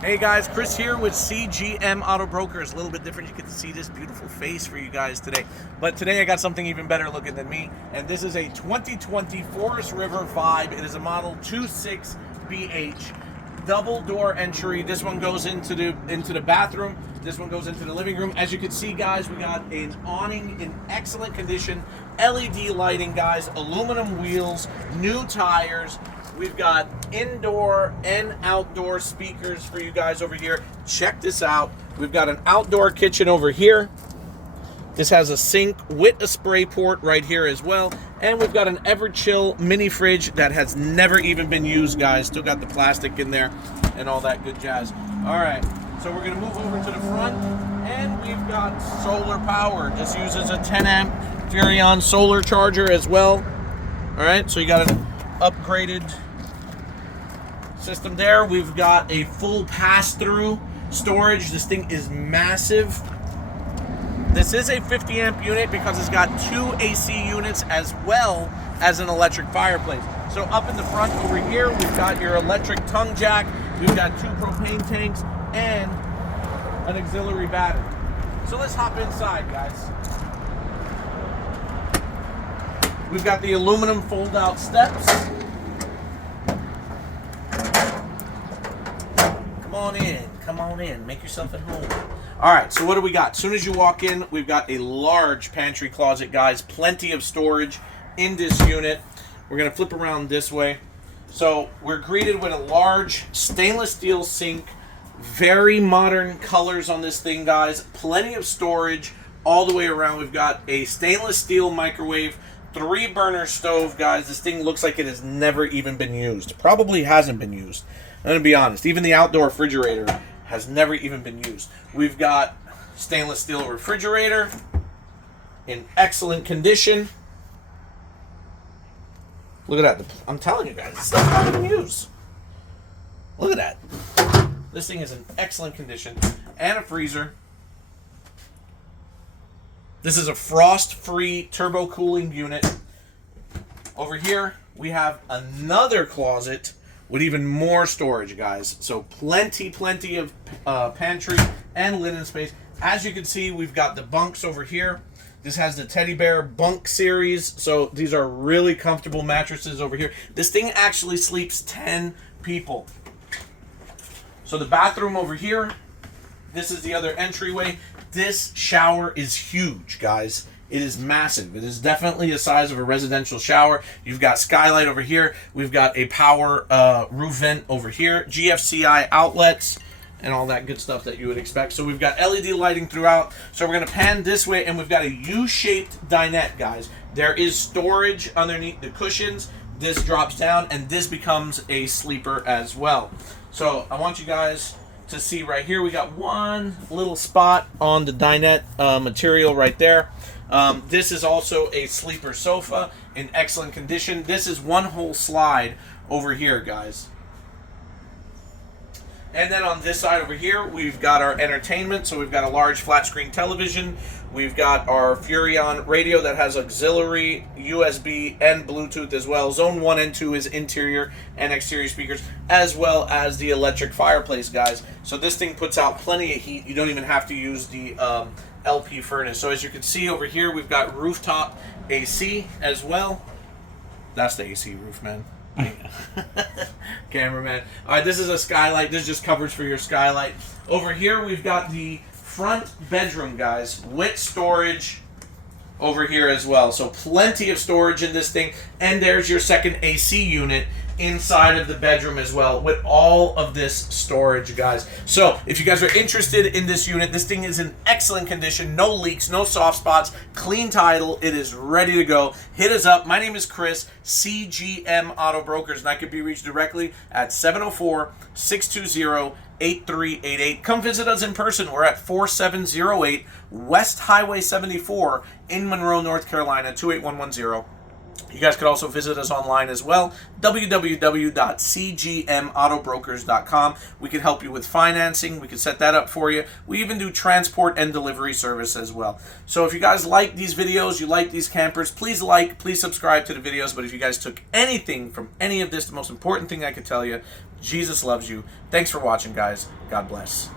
Hey guys, Chris here with CGM Auto Brokers. A little bit different. You get to see this beautiful face for you guys today. But today I got something even better looking than me. And this is a 2020 Forest River Vibe. It is a model 26BH. Double door entry. This one goes into the bathroom. This one goes into the living room. As you can see, guys, we got an awning in excellent condition. LED lighting, guys. Aluminum wheels. New tires. We've got indoor and outdoor speakers for you guys over here. Check this out. We've got an outdoor kitchen over here. This has a sink with a spray port right here as well. And we've got an Everchill mini fridge that has never even been used, guys. Still got the plastic in there and all that good jazz. All right, so we're gonna move over to the front, and we've got solar power. This uses a 10 amp Furrion solar charger as well. All right, so you got an upgraded system there. We've got a full pass-through storage. This thing is massive. This is a 50 amp unit because it's got 2 AC units as well as an electric fireplace. So up in the front over here, we've got your electric tongue jack. We've got 2 propane tanks and an auxiliary battery. So let's hop inside, guys. We've got the aluminum fold-out steps. Come on in, make yourself at home. All right, so what do we got? As soon as you walk in, we've got a large pantry closet, guys. Plenty of storage in this unit. We're gonna flip around this way. So we're greeted with a large stainless steel sink. Very modern colors on this thing, guys. Plenty of storage all the way around. We've got a stainless steel microwave, 3-burner stove, guys. This thing looks like it has never even been used. Probably hasn't been used. I'm going to be honest. Even the outdoor refrigerator has never even been used. We've got stainless steel refrigerator in excellent condition. Look at that. I'm telling you guys, this stuff's not even used. Look at that. This thing is in excellent condition. And a freezer. This is a frost-free turbo cooling unit. Over here, we have another closet with even more storage, guys. So plenty of pantry and linen space. As you can see, we've got the bunks over here. This has the Teddy Bear Bunk series. So these are really comfortable mattresses over here. This thing actually sleeps 10 people. So the bathroom over here. This is the other entryway. This shower is huge, guys. It is massive. It is definitely the size of a residential shower. You've got skylight over here. We've got a power roof vent over here. GFCI outlets and all that good stuff that you would expect. So we've got LED lighting throughout. So we're going to pan this way, and we've got a U-shaped dinette, guys. There is storage underneath the cushions. This drops down, and this becomes a sleeper as well. So I want you guys to see right here. We got one little spot on the dinette material right there. This is also a sleeper sofa in excellent condition. This is one whole slide over here, guys. And then on this side over here, we've got our entertainment. So we've got a large flat screen television. We've got our Furrion radio that has auxiliary, USB, and Bluetooth as well. Zone 1 and 2 is interior and exterior speakers, as well as the electric fireplace, guys. So this thing puts out plenty of heat. You don't even have to use the LP furnace. So as you can see over here, we've got rooftop AC as well. That's the AC roof, man. Cameraman. All right, this is a skylight. This just covers for your skylight. Over here, we've got the front bedroom, guys, with storage over here as well. So plenty of storage in this thing. And there's your second AC unit inside of the bedroom as well with all of this storage, guys. So if you guys are interested in this unit, this thing is in excellent condition. No leaks, no soft spots, clean title. It is ready to go. Hit us up. My name is Chris, CGM Auto Brokers, and I can be reached directly at 704-620-8388. Come visit us in person. We're at 4708 West Highway 74 in Monroe, North Carolina, 28110. You guys could also visit us online as well, www.cgmautobrokers.com. We can help you with financing. We can set that up for you. We even do transport and delivery service as well. So if you guys like these videos, you like these campers, please subscribe to the videos. But if you guys took anything from any of this, the most important thing I could tell you, Jesus loves you. Thanks for watching, guys. God bless.